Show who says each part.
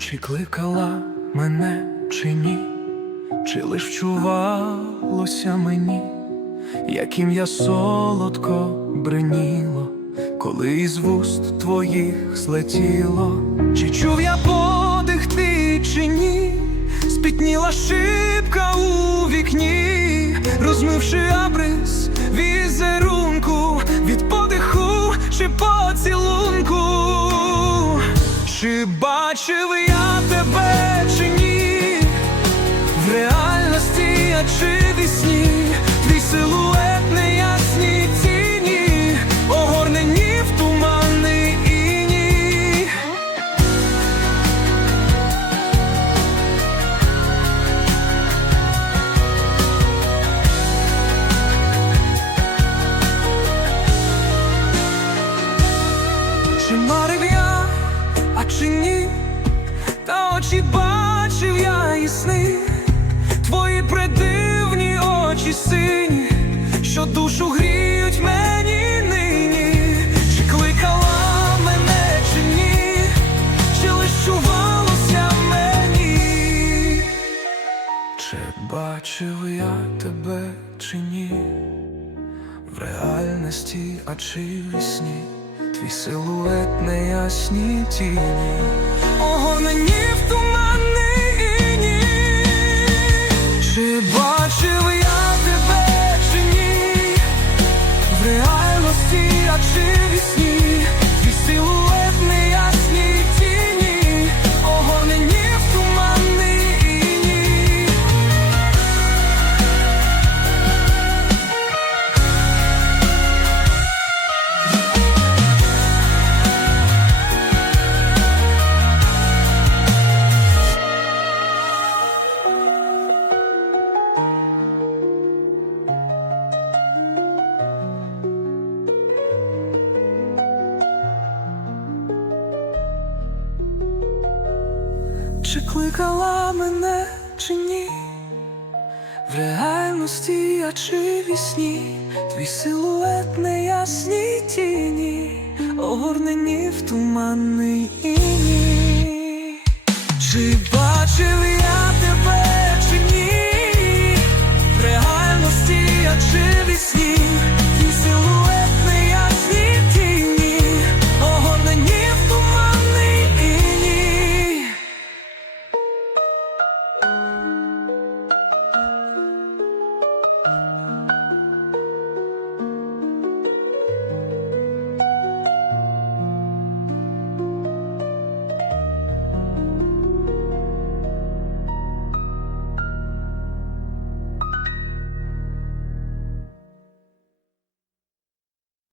Speaker 1: Чи кликала мене, чи ні, чи лиш вчувалося мені, як ім'я солодко бриніло, коли із вуст твоїх злетіло, чи чув я подих ти, чи ні, спітніла шибка у вікні, розмивши абрис візерунку від подиху чи поцілунку. Чи бачив Чи марив я, а чи ні? Та очі бачив я і сни, твої придивні очі сині, що душу гріють мені нині, чи кликала мене, чи ні, чи лишувалося мені, чи бачив я тебе, чи ні, в реальності, а чи в сні Твій силует неясні тіні, огонені в туманний Чи кликала мене, чи ні? В реальності, а чи вісні Твій силует неясні тіні, огорнені в туманний іні, Чи бачив